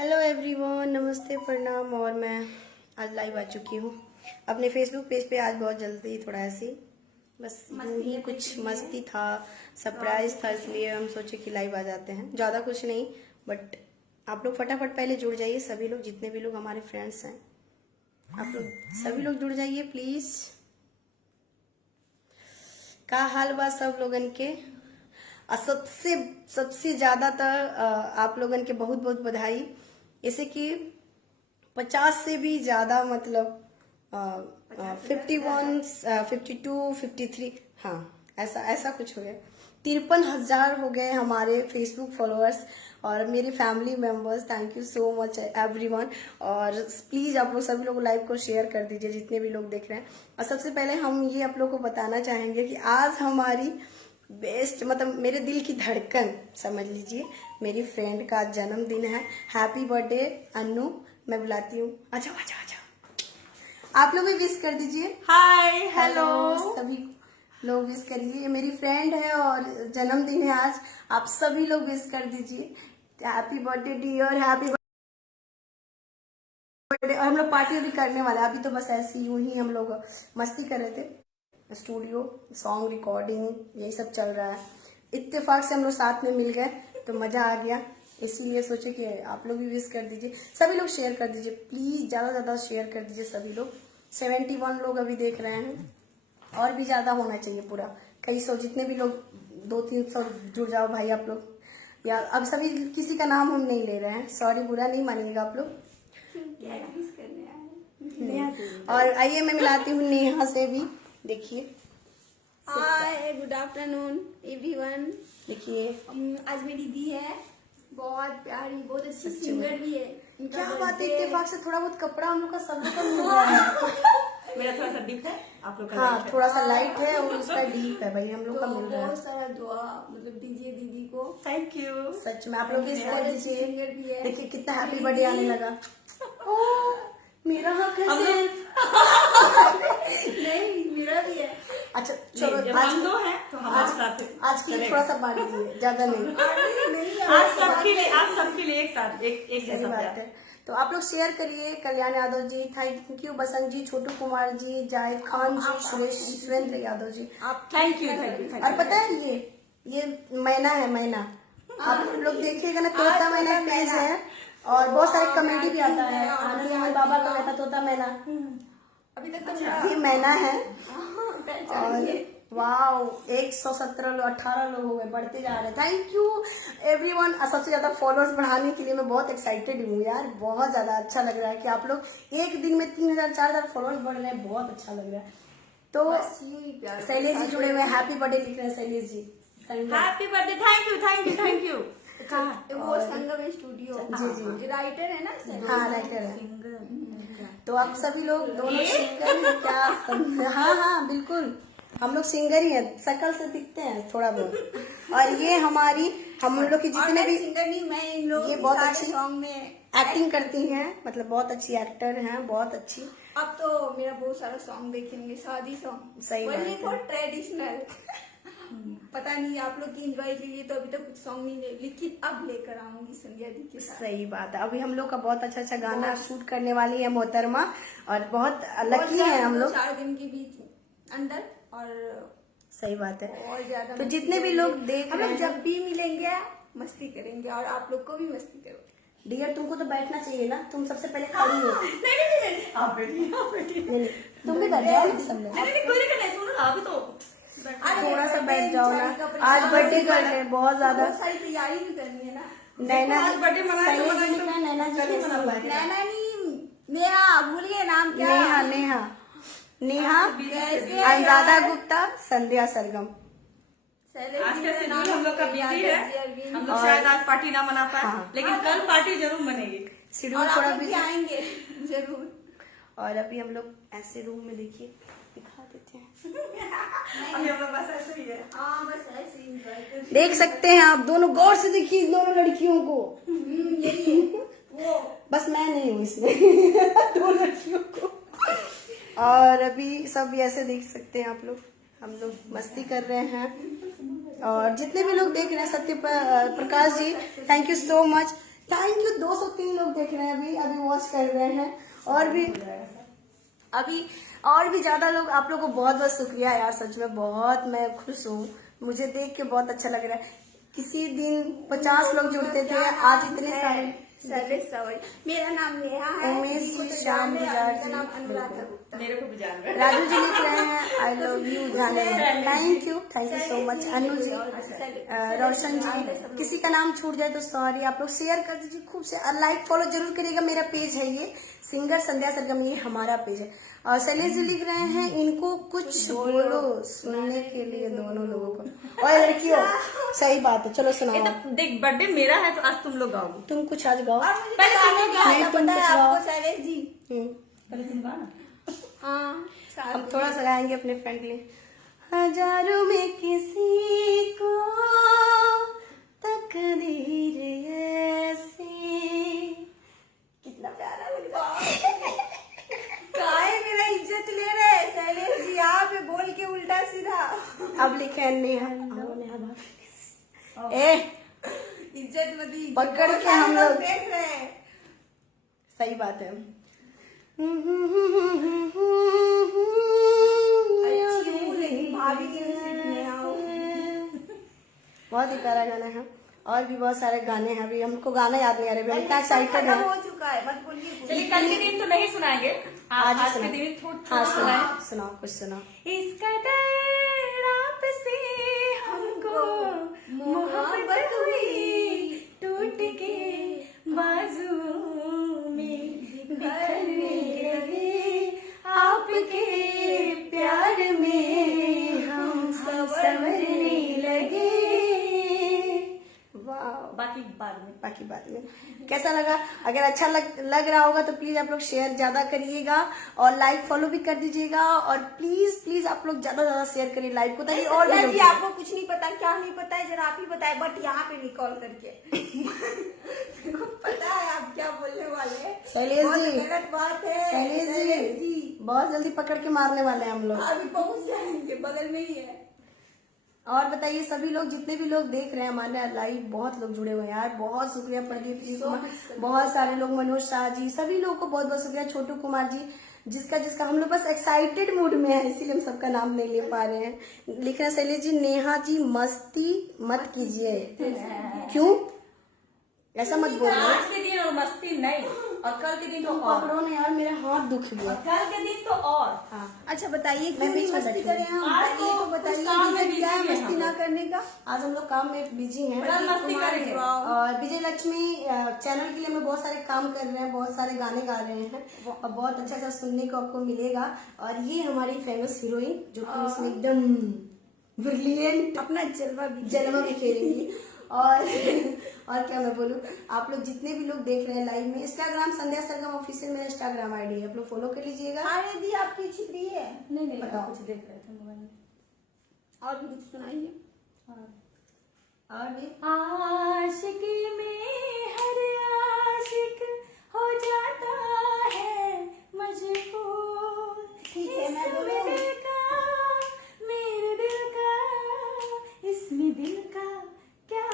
Hello everyone, नमस्ते, प्रणाम। और मैं आज लाइव आ चुकी हूँ अपने फेसबुक पेज पे। आज बहुत जल्दी थोड़ा ऐसी बस यूं ही कुछ मस्ती था, सरप्राइज था, इसलिए हम सोचे कि लाइव आ जाते हैं। ज़्यादा कुछ नहीं, बट आप लोग फटाफट पहले जुड़ जाइए। सभी लोग, जितने भी लोग हमारे फ्रेंड्स हैं, आप लोग सभी लोग जुड़ जाइए प्लीज़। का हाल बा सब लोगन के। और सबसे सबसे ज़्यादातर आप लोगन के बहुत बहुत बधाई। जैसे कि 50 से भी ज़्यादा, मतलब 51, 52, 53, हाँ ऐसा ऐसा कुछ हो गया। 53,000 हो गए हमारे फेसबुक फॉलोअर्स और मेरी family members. Thank you so much everyone. और प्लीज़ आप लोग सभी लोग लाइव को शेयर कर दीजिए, जितने भी लोग देख रहे हैं। और सबसे पहले हम ये आप लोग को बताना चाहेंगे कि आज हमारी बेस्ट, मतलब मेरे दिल की धड़कन समझ लीजिए, मेरी फ्रेंड का जन्मदिन है। Happy birthday Annu. मैं बुलाती हूँ, अच्छा अच्छा अच्छा, आप लोग भी विश कर दीजिए। हाय हेलो सभी लोग विश करिए। ये मेरी फ्रेंड है और जन्मदिन है आज। आप सभी लोग विश कर दीजिए। Happy birthday dear, happy birthday. और हम लोग पार्टी भी करने वाले हैं। अभी तो बस ऐसे यूं ही हम लोग मस्ती कर रहे थे। स्टूडियो सॉन्ग रिकॉर्डिंग यही सब चल रहा है। इत्तेफाक से हम लोग साथ में मिल गए तो मजा आ गया, इसलिए सोचे कि आप लोग भी विश कर दीजिए। सभी लोग शेयर कर दीजिए प्लीज, ज्यादा ज्यादा शेयर कर दीजिए सभी लोग। 71 लोग अभी देख रहे हैं, और भी ज्यादा होना चाहिए पूरा। कई सौ, जितने भी लोग 200-300 जुड़ जाओ भाई आप लोग। या अब सभी किसी का नाम हम नहीं ले रहे हैं, सॉरी, बुरा नहीं मानिएगा आप लोग। और आइए मैं मिलाती हूँ नेहा से भी। देखिए, हाय गुड आफ्टरनून एवरीवन। देखिए आज मेरी दी है, बहुत प्यारी, बहुत अच्छी सच्ची सिंगर में। भी है। क्या बात है, इत्तेफाक से थोड़ा बहुत कपड़ा हम लोग का सब लोग का मिल रहा है। मेरा थोड़ा सा डीप है, आप लोग का हाँ लाइट है। थोड़ा सा लाइट है और उसका डीप है भाई, हम लोग तो का मिल रहा है। बहुत सारा दुआ मतलब दीजिए दीदी को। Thank you. सच में आप लोग विश कर सिंगर दीजिए। भी है। देखिए कितना हैप्पी बर्थडे आने लगा। ओ मेरा हक है हम सिर्फ। नहीं, मेरा भी है। अच्छा चलो, चलो, जब आज हम दो हैं तो हमारे साथ आज के लिए थोड़ा सा बांट दीजिए, ज्यादा नहीं। नहीं आज सबके लिए, आज सबके लिए एक साथ एक सही जैसा बात प्यार। है। तो आप लोग शेयर करिए। कल्याण यादव जी, थैंक यू। बसंत जी, छोटू कुमार जी, जाहिद खान जी, सुरेश, सुरेंद्र यादव जी, आप थैंक यू थैंक यू। और पता है ये मैना है, मैना। आप लोग देखिएगा ना, तोता मैना पेज है और बहुत सारे कमेडी भी आता है। आनंद अहमद बाबा का रहता तोता मैना, अभी तक तो ये मैना है। और और वाओ 117 लोग, 18 लोग हो गए, बढ़ते जा रहे हैं। Thank you everyone. सबसे ज्यादा फॉलोअर्स बढ़ाने के लिए मैं बहुत एक्साइटेड हूँ यार, बहुत ज्यादा अच्छा लग रहा है कि आप लोग एक दिन में 3,000 4,000 फॉलोअर्स बढ़ रहे हैं, बहुत अच्छा लग रहा है। तो शैलेश जी जुड़े हुए हैं, हैप्पी बर्थडे लिख रहे हैं Shailesh ji. Happy birthday, thank you thank you thank you. वो संगम स्टूडियो जी जी, राइटर है ना सर? हाँ राइटर है। तो आप सभी लोग दोनों सिंगर हैं क्या? हाँ हाँ बिल्कुल, हम लोग सिंगर ही हैं, शक्ल से दिखते हैं थोड़ा बहुत। और ये हमारी, हम लोग की जितने भी सिंगर नहीं, मैं इन लोगों ये के बहुत सारे अच्छी सॉन्ग में एक्टिंग करती हैं, मतलब बहुत अच्छी एक्टर हैं, बहुत अच्छी। अब तो मेरा बहुत सारा सॉन्ग देखेंगे, शादी सॉन्ग। सही बात वही है। For traditional. पता नहीं आप लोग की एंजॉय के लिए तो अभी तक कुछ सॉन्ग नहीं ले, लेकिन अब लेकर आऊंगी संध्या दी के साथ। सही बात है। अभी हम लोग का बहुत अच्छा अच्छा गाना शूट करने वाली है मोहतरमा, और बहुत लकी हैं हम लोग। 4 दिन के बीच अंदर, और सही बात है। और ज्यादा तो जितने भी लोग देख हम रहे लोग हैं, जब भी मिलेंगे मस्ती करेंगे, और आप लोग को भी मस्ती करो। डियर तुमको तो बैठना चाहिए ना, तुम सबसे पहले खड़ी हो। नहीं आप बैठिए, आप बैठिए। नहीं, तुम भी बैठ जाओ ना सब में। नहीं कोई नहीं, सुनो ना, अभी तो थोड़ा सा बैठ जाओ ना, आज बर्थडे कर रहे हैं, बहुत ज्यादा। बहुत सारी तैयारी भी करनी है ना। नैना आज बर्थडे मनाए तो शैलेश जी मनाए का, नैना जी कल ही कैसी मना है? पाएंगे। नैना नहीं, नेहा, भूलिए नाम क्या? नेहा, नेहा, नेहा, कैसे अनुराधा गुप्ता, संध्या सरगम। आज का शेड्यूल हम लोग का बिजी है, हम लोग शायद आज पार्टी ना मना पाए, हाँ। लेकिन कल पार्टी जरूर बनेगी। शेड्यूल और थोड़ा आप लोग भी बिजी। आएंगे जरूर। और अभी हम लोग ऐसे रूम में, देखिए दिखा देते हैं, अभी हम लोग बस ऐसे ही है। हाँ बस ऐसे ही enjoy करते देख सकते हैं आप दोनों, गौर से देखिए दोनों लड़कियों को। हैं। यही है वो। बस मैं नहीं हूँ इसमें दो लड़कियों को। और अभी सब ऐसे देख सकते हैं आप लोग, हम लोग मस्ती कर रहे हैं। और जितने भी लोग देख रहे हैं, Satya Prakash ji thank you so much. Thank you. 203 लोग देख रहे हैं अभी वॉच कर रहे हैं। और भी ज्यादा लोग, आप लोगों को बहुत बहुत शुक्रिया यार, सच में बहुत मैं खुश हूँ, मुझे देख के बहुत अच्छा लग रहा है। किसी दिन 50 लोग जुड़ते थे, आज इतने सारे। शैलेश सवरी, मेरा नाम नेहा है, उमेश जिसको जी, तो श्याम जान है, गुजार मेरा जी, नाम अनुराधा गुप्ता। मेरे को भी जान रहे हैं। राजू जी लिख रहे हैं आई लव यू जाने। Thank you so much. Anu ji, Roshan ji, किसी का नाम छूट जाए तो सॉरी। आप लोग शेयर कर दीजिए खूब से, और लाइक फॉलो जरूर करिएगा। मेरा पेज है ये सिंगर संध्या सरगम, ये हमारा पेज है। और शैलेश जी लिख रहे हैं इनको कुछ बोलो सुनने के लिए दोनों लोगों को। और लड़कियों, सही बात है, चलो सुनाओ। तो देख, बर्थडे मेरा है तो आज तुम लोग गाओगे। तुम कुछ आज गाओ। पहले गाने क्या नहीं, आता तुम पता है कुछ गाओ। आपको शैलेश जी? पहले तुम गाना। हाँ, हम थोड़ा सा गाएंगे अपने फ्रेंड के लिए। हजारों में किसी को तकदीर ऐसी। कितना प्यारा लगता है। काहे मेरा इज्जत ले रहे हैं शैलेश जी? आप बोल के उल्टा सीधा अब लिखे हैं नेहा। ए इज्जत मत दीजिए। पकड़ बहुत के सारे हम लोग देख रहे हैं। सही बात है। अच्छी हूँ, लेकिन भाभी की नसीब में आओ। बहुत ही प्यारा गाना है। और भी बहुत सारे गाने हैं, अभी हमको गाना याद नहीं आ रहे, हम इतना एक्साइटेड खत्म है। हो चुका है, मत बोलिए। चलिए, कल के दिन तो नहीं सुनाएंगे, आज ही के सुनाओ। दिन हाँ थोड़ा सुनाओ, सुनाओ कुछ सुनाओ। इसका दर्द आपसे हमको मोहब्बत हुई, टूट के बाजुओं में बिखरने लगे, आपके प्यार में हम संवरने लगे। वाह, बाकी बाद में। बाकी बात में कैसा लगा? अगर अच्छा लग रहा होगा तो प्लीज आप लोग शेयर ज्यादा करिएगा और लाइक फॉलो भी कर दीजिएगा। और प्लीज आप लोग ज्यादा शेयर करिए लाइव को, ताकि और भी शैलेश लोग जी, आपको कुछ नहीं पता, क्या नहीं पता है जरा आप ही बताए, बट यहाँ पे नहीं कॉल करके। मेरे को पता है आप क्या बोलने वाले हैं। शैलेश बहुत जी, गलत बात है शैलेश जी बहुत जल्दी पकड़ के मारने वाले हैं हम लोग। अभी पहुंच जाएंगे, बगल में ही है। और बताइए सभी लोग, जितने भी लोग देख रहे हैं हमारे लाइव, बहुत लोग जुड़े हुए हैं यार, बहुत शुक्रिया प्रदीप जी को, बहुत सारे लोग, मनोज शाह जी, सभी लोग को बहुत बहुत शुक्रिया। छोटू कुमार जी, जिसका हम लोग बस एक्साइटेड मूड में है, इसीलिए हम सबका नाम नहीं ले पा रहे हैं। लिख रहे हैं शैलेश जी, नेहा जी मस्ती मत कीजिए। क्यों ऐसा मत बोलिए। आज के दिन और मस्ती नहीं, और कल के दिन तो और। पकड़ो ना यार, मेरा हाथ दुख गया। कल के दिन तो और। हाँ, अच्छा बताइए, मैं क्यों बीच नहीं में मस्ती बैठी करें हम? आज पहले तो बताइए, कुछ काम में रीजन क्या है बिजी हैं मस्ती हम ना लोग। करने का? आज हम लोग काम में बिजी हैं। कल मस्ती करेंगे। और विजय लक्ष्मी चैनल के लिए हम लोग बहुत सारे काम कर रहे हैं, बहुत सारे गाने गा रहे हैं और बहुत अच्छा अच्छा सुनने को आपको मिलेगा। और ये हमारी फेमस हीरोइन जो कि इसमें एकदम ब्रिलियंट अपना जलवा बिखेरेंगी। और क्या मैं बोलूं, आप लोग जितने भी लोग देख रहे हैं लाइव में, इंस्टाग्राम संध्या सरगम ऑफिशियल मेरा इंस्टाग्राम आईडी है, आप लोग फॉलो कर लीजिएगा। अरे दी आपकी छिप रही है। नहीं बताओ। कुछ देख रहे थे मोबाइल में। और भी कुछ सुनाइए। और भी आशिकी में हर आशिक हो जाता है मजबूर। ठीक है, मैं इसमें बोलूं? दिल का, मेरे दिल का, इसमें दिल का क्या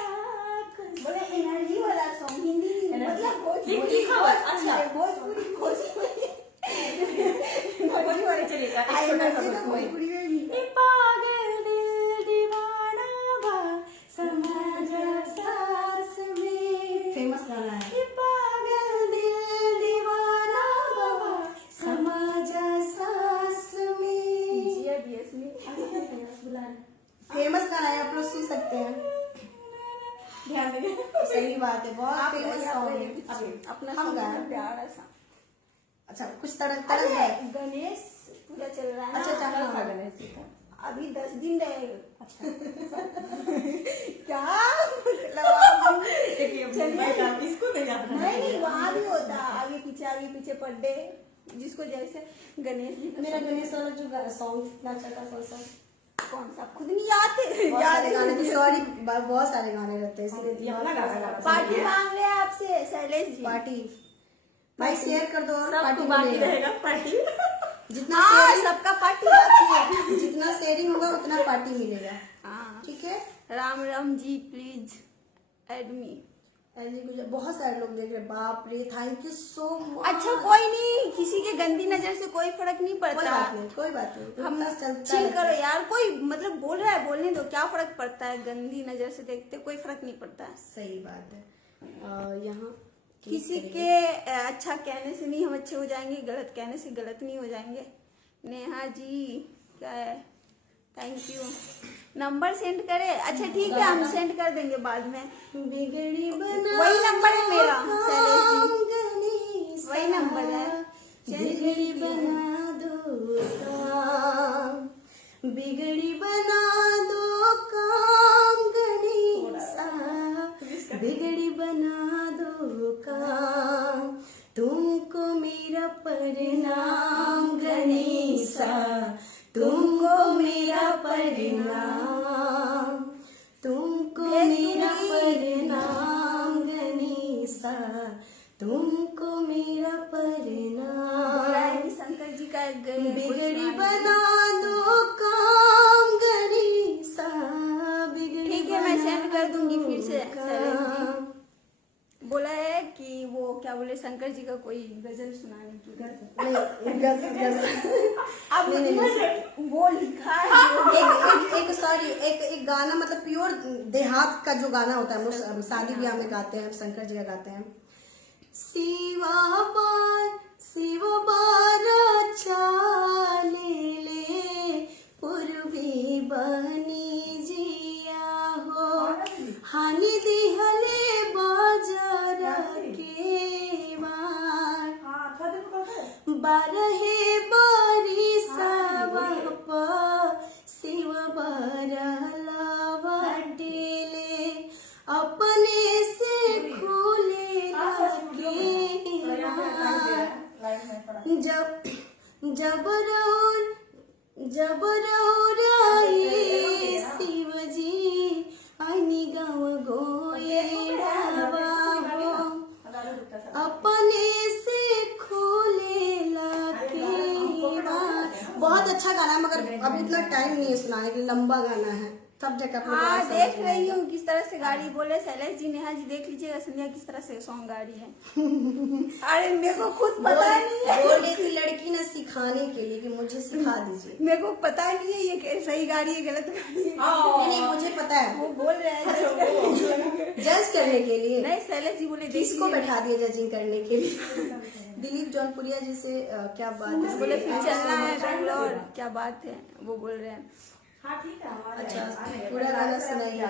कुछ। बोले एनर्जी वाला सॉन्ग, हिंदी मतलब भोजपुरी। अच्छा। भोजपुरी भोजपुरी चलेगा, एक छोटा सा एनर्जी तो भोजपुरी। भोजपुरी में भी ये पागल दिल दीवाना बा समा जा सांस में। फेमस गाना है। ये पागल दिल दीवाना बा समा जा सांस में। जिया BS में। फेमस गाना है, आप लोग सुन सकते हैं। ध्यान देंगे। सही बात है, बहुत आप फेमस सॉन्ग है। अपना हम सॉन्ग गाएं। प्यारा सा। अच्छा कुछ तड़क है। गणेश पूजा चल रहा है ना? अच्छा हाँ। अभी 10 दिन रहेगा। अच्छा क्या मतलब? इसको नहीं आता। नहीं, वहाँ भी होता है, आगे पीछे पढ़े, जिसको जैसे गणेश जी का मेरा गणेश वाला जो सॉन्ग इतना अच्छा था, कौन सा खुद नहीं आते बहुत सारे गाने तो सॉरी, बहुत सारे गाने रहते हैं इसलिए। पार्टी मांग रहे हैं आपसे शैलेश जी। पार्टी भाई शेयर कर दो, और सबको पार्टी बाकी मिलेगा। रहेगा पार्टी। जितना हाँ, शेयरिंग, सबका पार्टी बाकी है। जितना शेयरिंग होगा उतना पार्टी मिलेगा। हाँ, ठीक है, राम राम जी प्लीज एड मी। ऐसी कुछ बहुत सारे लोग देख रहे हैं। बाप रे, थैंक यू सो मच। अच्छा कोई नहीं, किसी के गंदी नजर से कोई फर्क नहीं कोई पड़ता। बात नहीं, कोई बात नहीं, हम बस चलता चिल रहता करो है। यार, कोई मतलब बोल रहा है बोलने दो, क्या फर्क पड़ता है, गंदी नजर से देखते कोई फर्क नहीं पड़ता है। सही बात है। यहाँ किसी के अच्छा कहने से नहीं हम अच्छे हो जाएंगे, गलत कहने से गलत नहीं हो जाएंगे। नेहा जी क्या है, थैंक यू। नंबर सेंड करे, अच्छा ठीक है हम सेंड कर देंगे बाद में। बिगड़ी बना वही नंबर है मेरा, शैलेश जी, वही नंबर है। बिगड़ी बना दो काम, बिगड़ी बना दो काम गणेशा, बिगड़ी बना दो काम, तुमको मेरा परिणाम गणेशा, तुमको मेरा परिणाम, तुमको मेरा परिणाम गणेशा, तुमको मेरा परिणाम। शंकर जी का बिगड़ी बना दो काम गणेशा, बिगड़ी ठीक है मैं सेंड कर दूंगी फिर से। काम। बोला है कि वो क्या बोले, शंकर जी का कोई गजल सुनाने की नहीं, अब वो लिखा है एक गाना, मतलब प्योर देहात का जो गाना होता है वो शादी ब्याह में गाते हैं, शंकर जी का गाते हैं। शिवा बार चाले ले पूर्वी बनी जिया हो, हानि दिहले बाजार के बारहे बारी सवप शिव बरलावा डेले, अपने से खोले जब रौराए शिवजी आनी गाँव गोएड़ावा हो, अपने से खोले बहुत अच्छा गाना है, मगर अभी इतना टाइम नहीं है सुनाने के लिए, लंबा गाना है तब जाकर आप लोग हाँ बात देख समझ रही पाएंगे। हूँ किस तरह से गाड़ी बोले शैलेश जी, नेहा जी देख लीजिएगा संध्या किस तरह से सॉन्ग गा रही है। अरे मेरे को खुद पता नहीं है, बोल रही थी लड़की ने सिखाने के लिए कि मुझे सिखा दीजिए। मेरे को पता नहीं है ये सही गाड़ी है गलत गाड़ी है। नहीं, मुझे पता है, वो बोल रहे हैं जज करने के लिए। नहीं शैलेश जी बोले किसको बैठा दिया जजिंग करने के लिए? दिलीप जौनपुरिया जी से क्या बात है, बोले फिर चलना है बेंगलोर, क्या बात है वो बोल रहे हैं। हाँ ठीक है, हमारे अच्छा, आने पूरा गाना सुनाइए।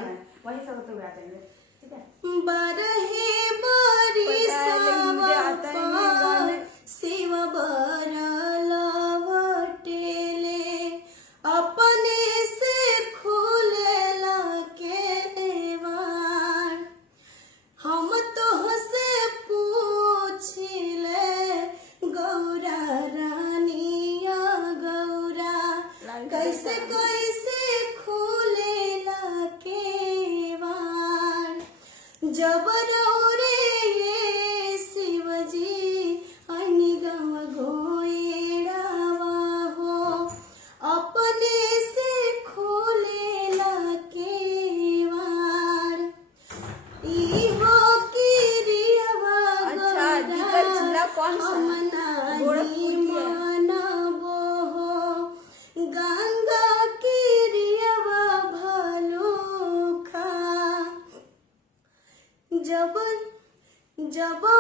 वही सब तो गा देंगे, ठीक है। बारहे बारी पता है, लेकिन मुझे आता ही नहीं गाने। शिव बरलावा टेले, अपने से खोले ला केवाड़, हम तो से पूछले गौरा रानिया गौरा, कैसे कैसे खोले ला केवाड़, जब रौरे ये शिवजी अनि गाँव गोएड़ावा हो, अपने से खोले ला केवाड़, इहो किरियवा अच्छा, दिक्कत जिला कौन सा? गोरखपुर मानबो हो, गंगा किरियवा भालूखा, जब हो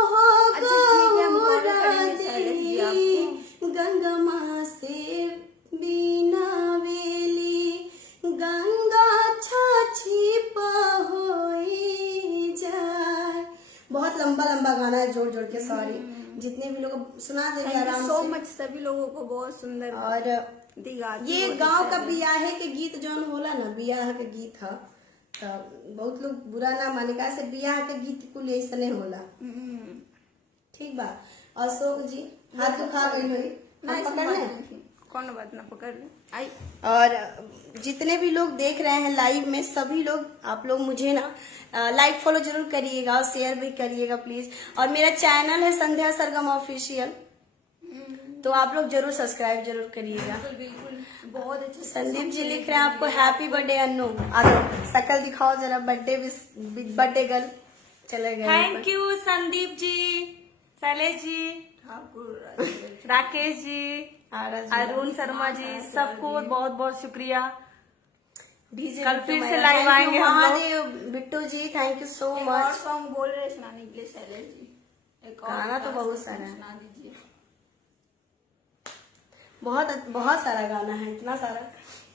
अच्छा, ठीक है, हम कॉल करेंगे शैलेश जी आपको। गंगा माँ से बिना वेली, गंगा छाछी पहोई जाए। बहुत लंबा लंबा गाना है, जोड़ जोड़ के सॉरी, जितने भी लोग सुना देंगे थैंक आराम यू सो से। मच, सभी लोगों को बहुत सुंदर और दिगा। ये गांव का बियाहे के गीत जौन होला ना, बियाह के गीत है, तो बहुत लोग बुरा ना माने, का से बियाह के गीत कुल ऐसने होला। ठीक बा। अशोक जी हाथ दुखा गई हुई, हम पकड़ लें? कौन बात ना पकड़ ले आई। और जितने भी लोग देख रहे हैं लाइव में, सभी लोग आप लोग मुझे ना लाइक फॉलो जरूर करिएगा और शेयर भी करिएगा प्लीज। और मेरा चैनल है संध्या सरगम ऑफिशियल, तो आप लोग जरूर सब्सक्राइब जरूर करिएगा। बिल्कुल बहुत अच्छा। संदीप जी लिख रहे हैं आपको हैप्पी बर्थडे अन्नू। आ जाओ, शकल दिखाओ जरा, बर्थडे गर्ल। चले गए। थैंक यू संदीप जी, शैलेश जी, ठाकुर राकेश जी, अरुण शर्मा जी, सबको बहुत बहुत शुक्रिया। डीजे कल फिर से लाइव आएंगे हम लोग। महादेव बिट्टू जी, थैंक यू सो एक और मच। सॉन्ग बोल रहे सुनाने के लिए शैलेश जी, एक और गाना तो बहुत सारा है। सुना दीजिए। बहुत बहुत सारा गाना है, इतना सारा।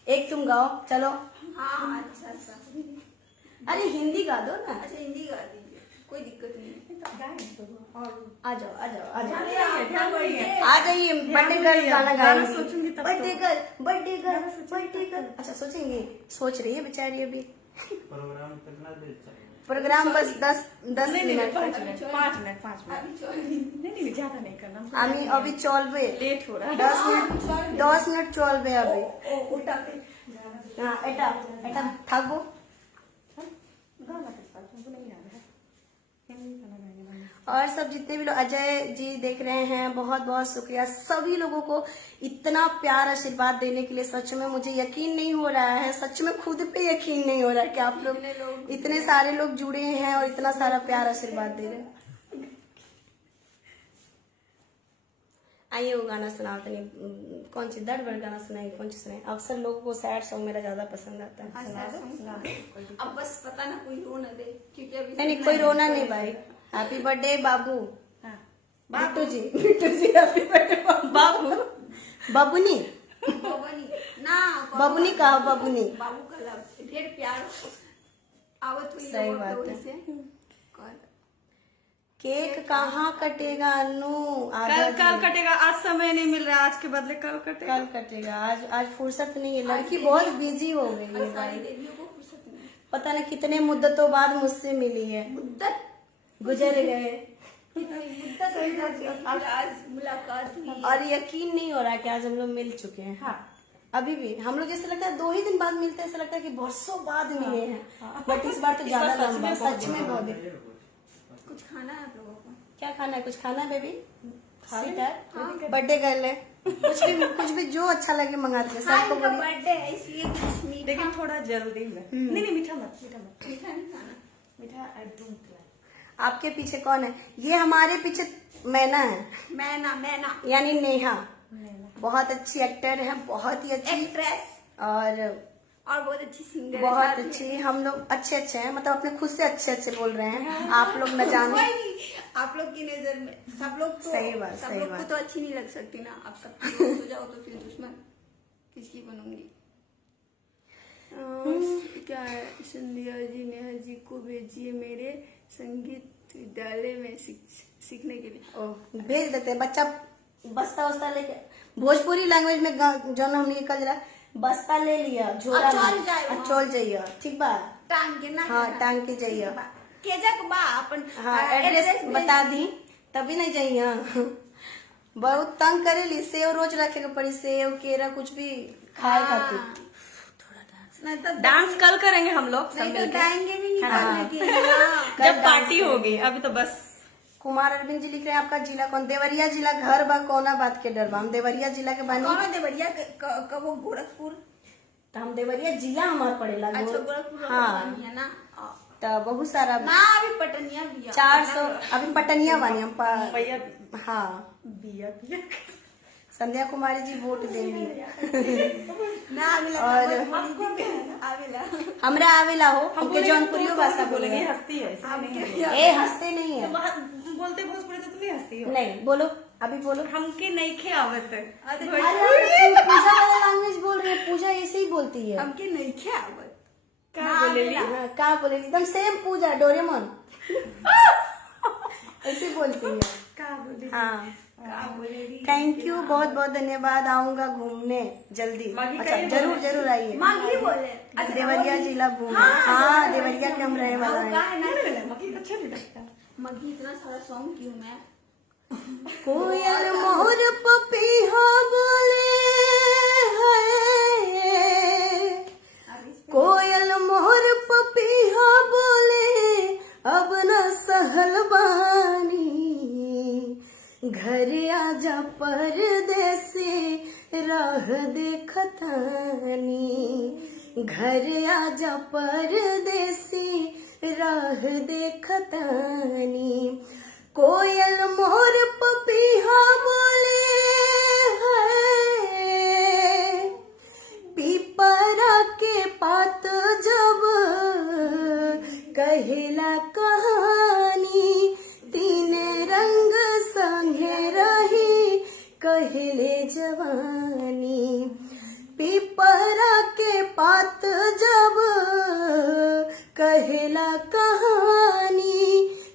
एक तुम गाओ, चलो। हाँ अच्छा अरे हिंदी गा दो ना। अच्छा हिंदी गा दीजिए, कोई दिक्कत नहीं है। आ जाओ आ जाओ आ जाओ, अरे आपका birthday है। आ जाइए। बर्थडे गर्ल गाना गाएंगे। सोचूंगी तब तो। Birthday girl, birthday girl, birthday girl. अच्छा सोचेंगे, सोच रही है बेचारी अभी। प्रोग्राम कितना देर चलेगा? प्रोग्राम बस 10 मिनट। 5 मिनट। अभी चलिए। नहीं ज्यादा नहीं करना, আমি अभी चलबे लेट हो रहा है। 10 मिनट चलबे अभी। ওটাতে हाँ এটা এটা থাকবো। और सब जितने भी लोग अजय जी देख रहे हैं, बहुत बहुत शुक्रिया सभी लोगों को इतना प्यार आशीर्वाद देने के लिए। सच में मुझे यकीन नहीं हो रहा है, सच में खुद पे यकीन नहीं हो रहा है कि आप लोग इतने सारे लोग जुड़े हैं और इतना सारा प्यार आशीर्वाद दे रहे हैं। आइए वो गाना सुनाओ तनी, कौन सी दर्द भर गाना सुनाइए, कौन सी सुनाए? अक्सर लोगों को सैड सॉन्ग मेरा ज्यादा पसंद आता है। अब बस पता ना कोई रो न दे, क्योंकि अभी नहीं कोई रोना नहीं भाई। हैप्पी बर्थडे बाबू, बिट्टू जी, बिट्टू जी हैप्पी बर्थडे बाबू। बबुनी बबनी ना बबुनी कहा, बबुनी। बाबू का लव ढेर प्यार आवत हुई सही लोगों बात को है। वैसे। कर केक कहाँ कटेगा अनु? कल कटेगा, आज समय नहीं मिल रहा, आज के बदले कल कटेगा। कल कटेगा, आज फुर्सत नहीं है। लड़की बहुत बिजी हो गई है सारी भाई। देवियों को फुर्सत नहीं। पता नहीं कितने मुद्दतों बाद मुझसे मिली है, मुद्दत गुजर गए। मुद्दत आज मुलाकात हुई। और यकीन नहीं हो रहा कि आज हम लोग मिल चुके हैं। हाँ। अभी भी हम लोग ऐसा लगता है 2 ही दिन बाद मिलते हैं, ऐसा लगता है कि बरसों बाद मिले हैं। बट इस बार तो ज्यादा लंबा, सच में बहुत दिन। कुछ खाना है आप लोगों को? क्या खाना है? कुछ खाना है बेबी? बर्थडे गर्ल है, कुछ भी जो अच्छा लगे मंगाते हैं। हाँ, सबको इनका बोलिए बर्थडे है इसलिए कुछ मीठा लेकिन थोड़ा जल्दी में। नहीं मीठा मत। मीठा नहीं खाना। मीठा आई डोंट लाइक। आपके पीछे कौन है? ये हमारे पीछे मैना है, मैना यानी नेहा। बहुत अच्छी एक्टर है, बहुत ही अच्छी एक्ट्रेस और बहुत अच्छी सिंगर है बहुत साथ में। अच्छी। हम लोग अच्छे हैं, मतलब अपने खुद से अच्छे बोल रहे हैं। आप लोग न जाने। वही, आप लोग की नजर में सब लोग तो सही बात, सब सही लोग को बात। तो अच्छी नहीं लग सकती ना। आप सबकी दोस्त हो जाओ तो फिर दुश्मन किसकी बनूंगी? क्या है? संध्या जी नेहा जी को भेजिए मेरे संगीत विद्यालय में सीखने के लिए। ओ, भेज देते हैं। बच्चा बस्ता वस्ता लेके, भोजपुरी लैंग्वेज में जो हमने कल जरा बस्ता ले लिया, झोला और चल में, जाए और वहाँ। चल जाइए। ठीक बा? टांग के ना हाँ, टांग के जाइए। केजक बा अपन हाँ, एड्रेस बता दी तभी नहीं जाइए। बहुत तंग करे ली। सेव रोज रखेगा पड़ी, सेव केरा कुछ भी खाए खातिर। नहीं तो डांस कल करेंगे हम लोग सब नहीं तो मिलकर, गाएंगे भी नहीं हाँ। करने के लिए। हाँ। जब पार्टी होगी। अभी तो बस कुमार अरविंद जी लिख रहे हैं आपका जिला कौन? देवरिया जिला। घर बा कोना बात के डर बा। हम देवरिया जिला के बानी। कौन देवरिया कबो गोरखपुर? तो हम देवरिया जिला हमार पड़ेला। अच्छा गोरखपुर हाँ, है ना। तो बहुत सारा ना अभी पटनिया भी है। 400 अभी पटनिया बानी हम भैया हाँ, बिया संध्या कुमारी जी वोट देंगी। ना अभी और आवेला हमरा आवेला हो, हमके जौनपुरियो भाषा बोलेंगे। बोलेंगे। हंसती है ऐसा नहीं है। ए हंसते नहीं है। बोलते भोजपुरी तो तुम्हें हंसती हो। नहीं बोलो, अभी बोलो। हमके नहीं खे आवत है। अरे पूजा वाला लैंग्वेज बोल रही है। पूजा ऐसे ही बोलती है। हमके नहीं खे आवत। क्या बोलेली? हाँ, का बोलेगी? एकदम सेम पूजा डोरेमोन ऐसे बोलती है। क्या बोले? हाँ, का बोलेगी? थैंक यू, बहुत बहुत धन्यवाद। आऊंगा घूमने जल्दी। माघी अच्छा, कहीं जरूर जरूर आइए। माघी बोले। देवरिया जिला घूमने। हाँ, देवरिया के हम रहने वाला का है। है ना मक्खी अच्छा नहीं लगता। मघी इतना सारा सॉन्ग क्यों मैं? कोयल मोर पपीहा बोले है, कोयल मोर पपीहा बोले अब न सहल बानी। घर आजा परदेसी राह देखतानी। घर आजा परदेसी राह देखतानी। कोयल मोर पपीहा बोले है, पीपरा के पात जब कहेला कहानी। तीन रंग संगे रही कहले जवानी। पीपरा के पात जब कहेला कहानी।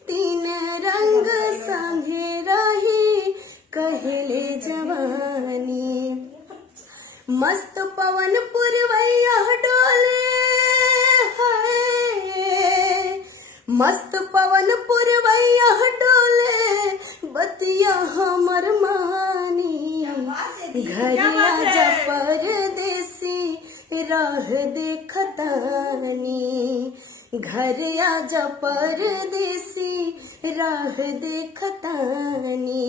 तीन रंग संगे रही कहले जवानी। मस्त पवन पुरवैया डोले है, मस्त पवन पुरवैया डोले बतिया हमर मानी। घरिया जा परदेसी राह देखतानी। घरिया जा परदेसी राह देखतानी।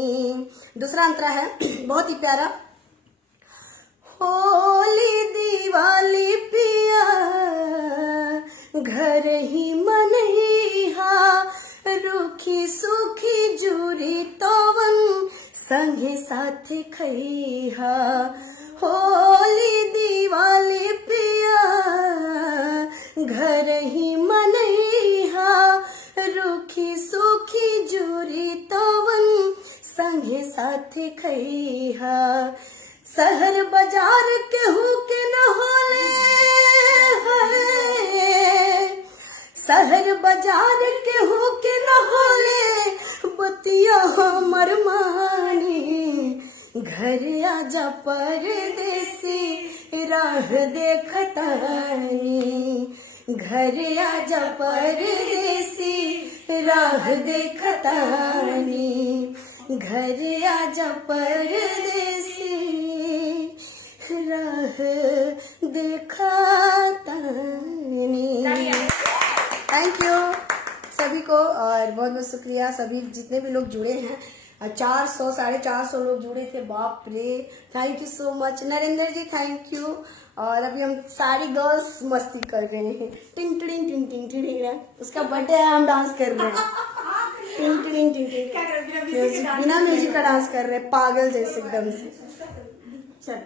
दूसरा अंतरा है बहुत ही प्यारा। होली दिवाली पिया घर ही मनहिहा। रूखी सूखी जूरी तोवन संगे साथ खइहा। होली दिवाली पिया घर ही मनहिहा। रूखी सूखी जूरी तोवन संगे साथ खइहा। शहर बाजार केहू के न होले है, शहर बाजार केहू के न होले बतिया हमर मानी। घर आजा परदेसी राह देखतानी। घर आजा परदेसी राह देखतानी। घर आजा परदेसी राह देखतानी। थैंक यू सभी को और बहुत बहुत शुक्रिया सभी जितने भी लोग जुड़े हैं। 400 450 लोग जुड़े थे, बाप रे। Thank you so much Narendra ji, thank you. और अभी हम सारी गर्ल्स मस्ती कर रहे हैं। टिंग टिंग टिंग टिंग टिंग। उसका बर्थडे है, हम डांस कर रहे हैं। टिंग टिंग टिंग टिंग। बिना म्यूजिक का डांस कर रहे हैं, पागल जैसे एकदम से। चल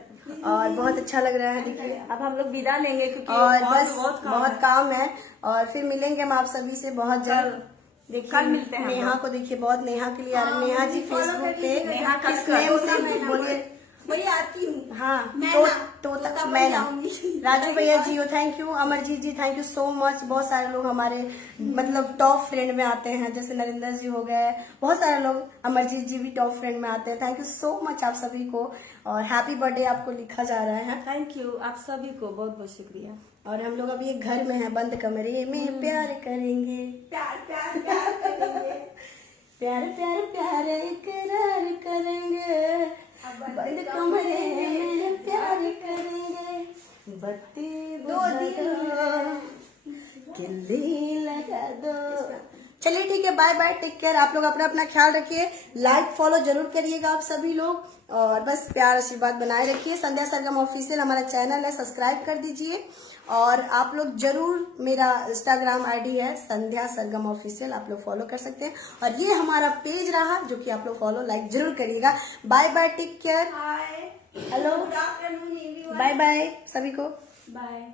और बहुत अच्छा लग रहा है। देखिए अब हम लोग विदा लेंगे क्योंकि और बस बहुत बहुत काम है। और फिर मिलेंगे हम आप सभी से बहुत जल्द। देखिए कल मिलते हैं। नेहा को देखिए, बहुत नेहा के लिए आ रहे हैं। नेहा जी फेसबुक पे नेहा किस कक्कर। नेम से बोलिए। वही आती हूँ हाँ मैं तो ना, तोता तोता बन मैं ना। जाऊंगी। राजू भैया जी हो, thank you. Amarjeet ji thank you so much. बहुत सारे लोग हमारे मतलब टॉप फ्रेंड में आते हैं, जैसे नरेंद्र जी हो गए, बहुत सारे लोग। अमरजीत जी भी टॉप फ्रेंड में आते हैं। थैंक यू सो मच आप सभी को। और हैप्पी बर्थडे आपको लिखा जा रहा है। थैंक यू आप सभी को बहुत बहुत शुक्रिया। और हम लोग अभी एक घर में हैं, बंद कमरे में प्यार करेंगे। प्यार प्यार प्यार करेंगे। प्यार प्यार प्यार इकरार करेंगे। बंद कमरे में प्यार करेंगे। बत्ती बुझा दो, किल्ली लगा दो। चलिए ठीक है, बाय बाय, टेक केयर। आप लोग अपना अपना ख्याल रखिए। लाइक फॉलो जरूर करिएगा आप सभी लोग। और बस प्यार आशीर्वाद बनाए रखिए। संध्या सरगम ऑफिशियल हमारा चैनल है, सब्सक्राइब कर दीजिए। और आप लोग जरूर, मेरा इंस्टाग्राम आईडी है संध्या सरगम ऑफिशियल, आप लोग फॉलो कर सकते हैं। और ये हमारा पेज रहा जो कि आप लोग फॉलो लाइक जरूर करिएगा। Bye bye, take care. Hi hello, good afternoon everyone. Bye bye सभी को। बाय।